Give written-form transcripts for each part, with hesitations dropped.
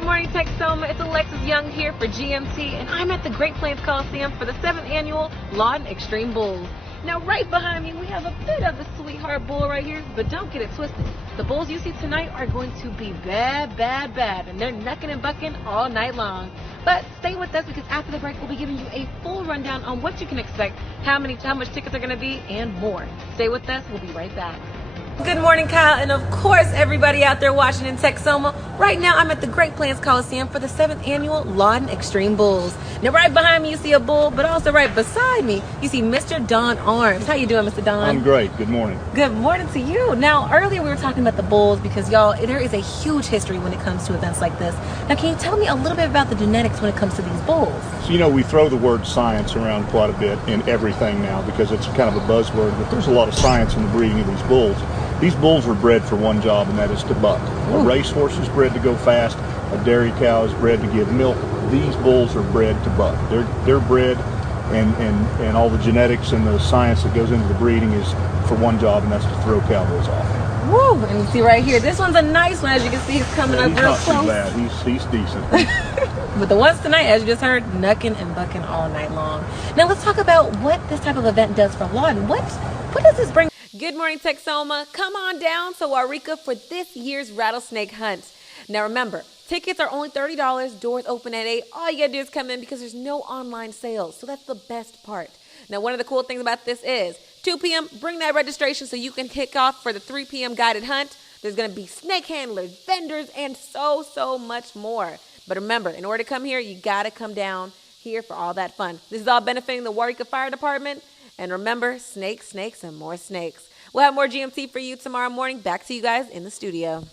Good morning, Texoma. It's Alexis Young here for GMT, and I'm at the Great Plains Coliseum for the 7th annual Lawton Extreme Bulls. Now, right behind me, we have a bit of a sweetheart bull right here, but don't get it twisted. The bulls you see tonight are going to be bad, and they're knucking and bucking all night long. But stay with us because after the break, we'll be giving you a full rundown on what you can expect, how much tickets are going to be, and more. Stay with us. We'll be right back. Good morning, Kyle, and of course, everybody out there watching in Texoma. Right now, I'm at the Great Plains Coliseum for the 7th annual Lawton Extreme Bulls. Now, right behind me, you see a bull, but also right beside me, you see Mr. Don Arms. How you doing, Mr. Don? I'm great. Good morning. Good morning to you. Now, earlier we were talking about the bulls because, y'all, there is a huge history when it comes to events like this. Now, can you tell me a little bit about the genetics when it comes to these bulls? So, you know, we throw the word science around quite a bit in everything now because it's kind of a buzzword, but there's a lot of science in the breeding of these bulls. These bulls are bred for one job, and that is to buck. A racehorse is bred to go fast. A dairy cow is bred to give milk. These bulls are bred to buck. They're bred, and all the genetics and the science that goes into the breeding is for one job, and that's to throw cowboys off. Woo! And you see right here, this one's a nice one. As you can see, he's coming up real close. He's not too bad. He's decent. But the ones tonight, as you just heard, knucking and bucking all night long. Now let's talk about what this type of event does for Lawton. What does this bring? Good morning, Texoma. Come on down to Waurika for this year's rattlesnake hunt. Now remember, tickets are only $30. Doors open at 8. All you gotta do is come in because there's no online sales. So that's the best part. Now, one of the cool things about this is 2 p.m., bring that registration so you can kick off for the 3 p.m. guided hunt. There's gonna be snake handlers, vendors, and so much more. But remember, in order to come here, you gotta come down here for all that fun. This is all benefiting the Waurika Fire Department. And remember, snakes, and more snakes. We'll have more GMT for you tomorrow morning. Back to you guys in the studio.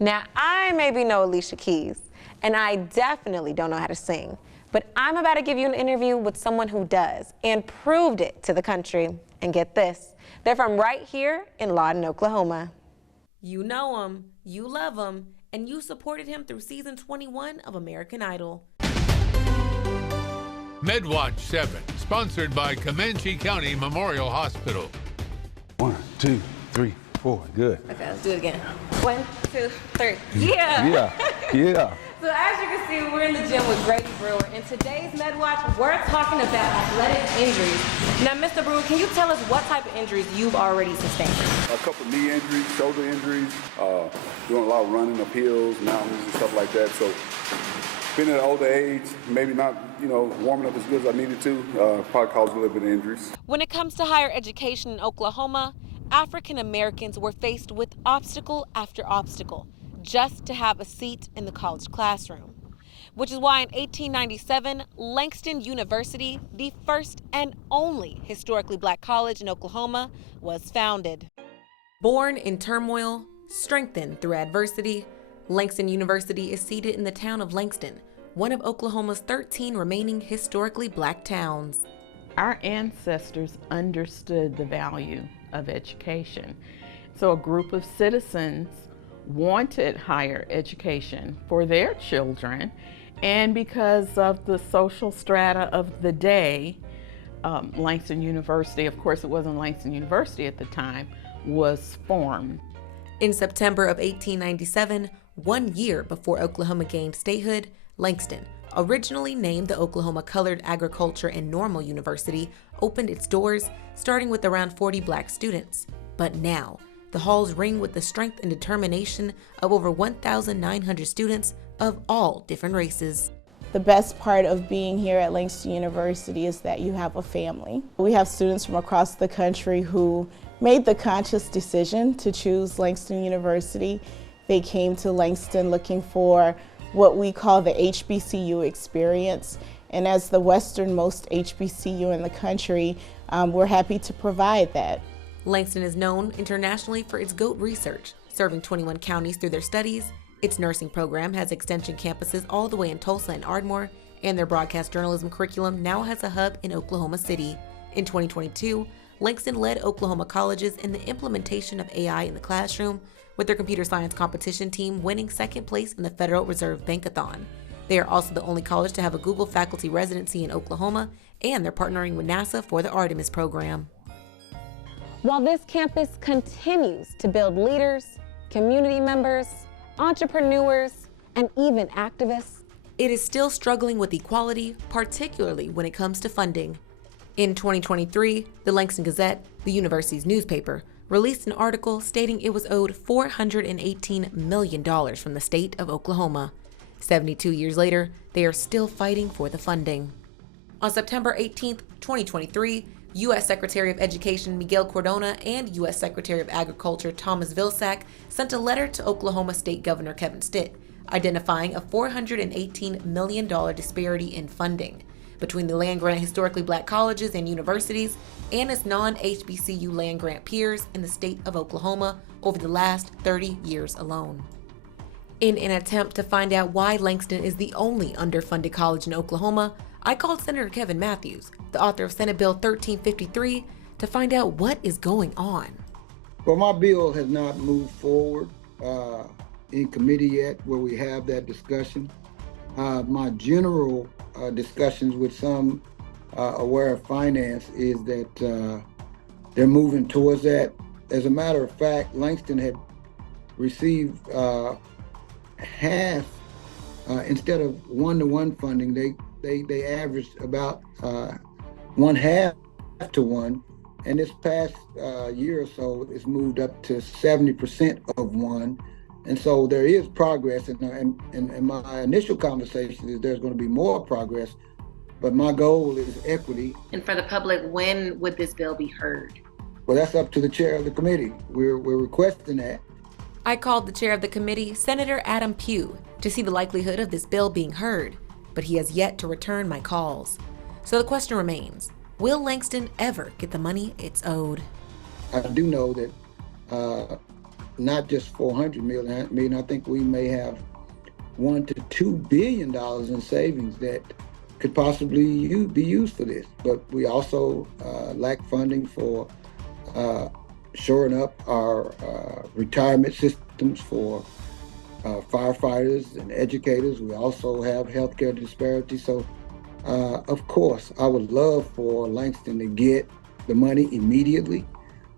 Now, I maybe know Alicia Keys, and I definitely don't know how to sing. But I'm about to give you an interview with someone who does and proved it to the country. And get this, they're from right here in Lawton, Oklahoma. You know him, you love him, and you supported him through season 21 of American Idol. MedWatch 7, sponsored by Comanche County Memorial Hospital. 1, 2, 3, 4. Good. Okay, let's do it again. 1, 2, 3. Yeah. Yeah. So as you can see, we're in the gym with Grady Brewer. In today's MedWatch, we're talking about athletic injuries. Now, Mr. Brewer, can you tell us what type of injuries you've already sustained? A couple knee injuries, shoulder injuries, doing a lot of running up hills, mountains, and stuff like that. So, being at an older age, maybe not, warming up as good as I needed to, probably caused a little bit of injuries. When it comes to higher education in Oklahoma, African Americans were faced with obstacle after obstacle just to have a seat in the college classroom. Which is why in 1897, Langston University, the first and only historically black college in Oklahoma, was founded. Born in turmoil, strengthened through adversity, Langston University is seated in the town of Langston, one of Oklahoma's 13 remaining historically black towns. Our ancestors understood the value of education. So a group of citizens wanted higher education for their children, and because of the social strata of the day, Langston University, of course it wasn't Langston University at the time, was formed. In September of 1897, 1 year before Oklahoma gained statehood, Langston, originally named the Oklahoma Colored Agriculture and Normal University, opened its doors, starting with around 40 black students. But now, the halls ring with the strength and determination of over 1,900 students of all different races. The best part of being here at Langston University is that you have a family. We have students from across the country who made the conscious decision to choose Langston University. They came to Langston looking for what we call the HBCU experience. And as the westernmost HBCU in the country, we're happy to provide that. Langston is known internationally for its goat research, serving 21 counties through their studies. Its nursing program has extension campuses all the way in Tulsa and Ardmore, and their broadcast journalism curriculum now has a hub in Oklahoma City. In 2022, Langston led Oklahoma colleges in the implementation of AI in the classroom, with their computer science competition team winning second place in the Federal Reserve Bankathon. They are also the only college to have a Google faculty residency in Oklahoma, and they're partnering with NASA for the Artemis program. while this campus continues to build leaders, community members, entrepreneurs, and even activists, it is still struggling with equality, particularly when it comes to funding. In 2023, the Langston Gazette, the university's newspaper, released an article stating it was owed $418 million from the state of Oklahoma. 72 years later, they are still fighting for the funding. On September 18, 2023, U.S. Secretary of Education Miguel Cardona and U.S. Secretary of Agriculture Thomas Vilsack sent a letter to Oklahoma State Governor Kevin Stitt, identifying a $418 million disparity in funding between the land-grant historically black colleges and universities and its non-HBCU land-grant peers in the state of Oklahoma over the last 30 years alone. In an attempt to find out why Langston is the only underfunded college in Oklahoma, I called Senator Kevin Matthews, the author of Senate Bill 1353, to find out what is going on. Well, my bill has not moved forward in committee yet where we have that discussion. My general discussions with some aware of finance is that they're moving towards that. As a matter of fact, Langston had received half, instead of 1-to-1 funding, they averaged about 1/2 to 1. And this past year or so, it's moved up to 70% of 1. And so there is progress, and my initial conversation is there's going to be more progress, but my goal is equity. And for the public, when would this bill be heard? Well, that's up to the chair of the committee. We're requesting that. I called the chair of the committee, Senator Adam Pugh, to see the likelihood of this bill being heard, but he has yet to return my calls. So the question remains, will Langston ever get the money it's owed? I do know that not just $400 million, I think we may have $1 to $2 billion in savings that could possibly be used for this. But we also lack funding for shoring up our retirement systems for firefighters and educators. We also have healthcare disparities. So, of course, I would love for Langston to get the money immediately,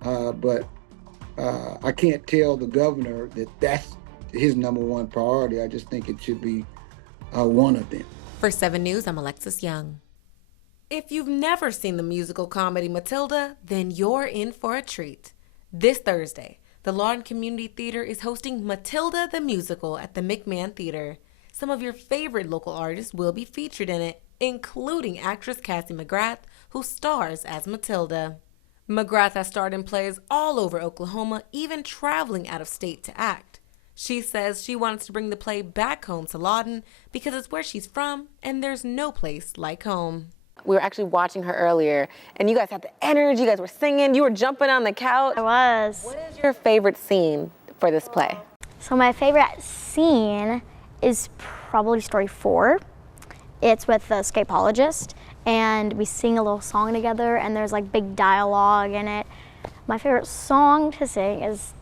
but I can't tell the governor that that's his number one priority. I just think it should be one of them. For 7 News, I'm Alexis Young. If you've never seen the musical comedy Matilda, then you're in for a treat. This Thursday, the Lawton Community Theater is hosting Matilda the Musical at the McMahon Theater. Some of your favorite local artists will be featured in it, including actress Cassie McGrath, who stars as Matilda. McGrath has starred in plays all over Oklahoma, even traveling out of state to act. She says she wants to bring the play back home to Lawton because it's where she's from and there's no place like home. We were actually watching her earlier and you guys had the energy, you guys were singing, you were jumping on the couch. I was. What is your favorite scene for this play? So my favorite scene is probably story 4. It's with the scapologist, and we sing a little song together, and there's like big dialogue in it. My favorite song to sing is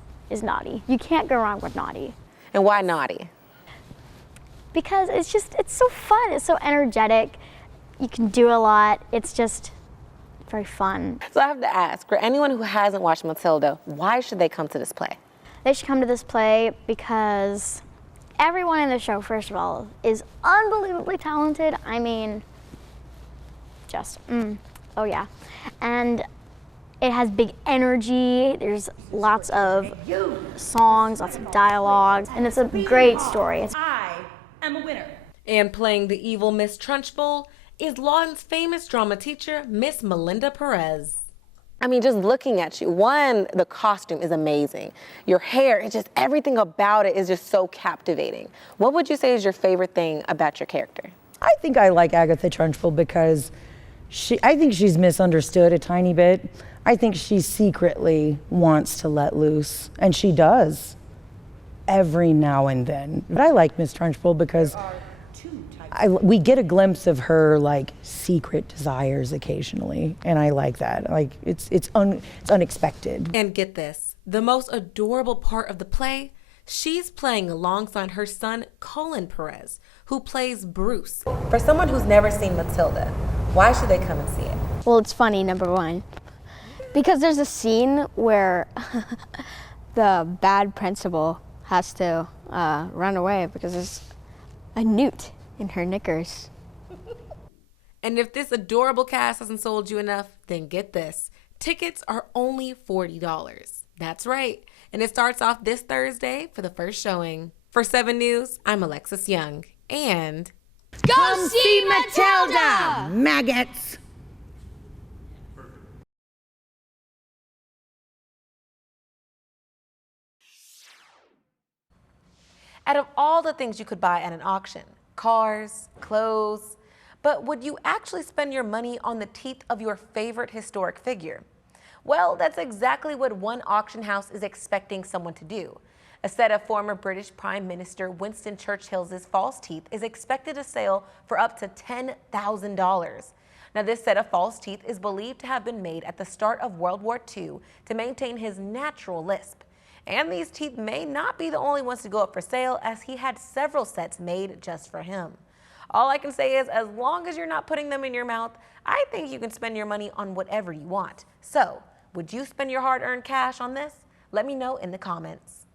Naughty. You can't go wrong with Naughty. And why Naughty? Because it's so fun, it's so energetic. You can do a lot, it's just very fun. So I have to ask, for anyone who hasn't watched Matilda, why should they come to this play? They should come to this play because everyone in the show, first of all, is unbelievably talented. I mean, oh yeah. And it has big energy, there's lots of songs, lots of dialogue, and it's a great story. I am a winner. And playing the evil Miss Trunchbull is Lawton's famous drama teacher, Miss Melinda Perez. I mean, just looking at you, one, the costume is amazing. Your hair, it's just everything about it is just so captivating. What would you say is your favorite thing about your character? I think I like Agatha Trunchbull because I think she's misunderstood a tiny bit. I think she secretly wants to let loose, and she does every now and then. But I like Miss Trunchbull because we get a glimpse of her like secret desires occasionally, and I like that. Like it's unexpected. And get this, the most adorable part of the play, she's playing alongside her son Colin Perez, who plays Bruce. For someone who's never seen Matilda, why should they come and see it? Well, it's funny, number one. Because there's a scene where the bad principal has to run away because there's a newt in her knickers. And if this adorable cast hasn't sold you enough, then get this. Tickets are only $40. That's right. And it starts off this Thursday for the first showing. For 7 News, I'm Alexis Young. And Come see Matilda! Maggots! out of all the things you could buy at an auction, cars, clothes, but would you actually spend your money on the teeth of your favorite historic figure? Well, that's exactly what one auction house is expecting someone to do. A set of former British Prime Minister Winston Churchill's false teeth is expected to sell for up to $10,000. Now, this set of false teeth is believed to have been made at the start of World War II to maintain his natural lisp. And these teeth may not be the only ones to go up for sale, as he had several sets made just for him. All I can say is, as long as you're not putting them in your mouth, I think you can spend your money on whatever you want. So, would you spend your hard-earned cash on this? Let me know in the comments.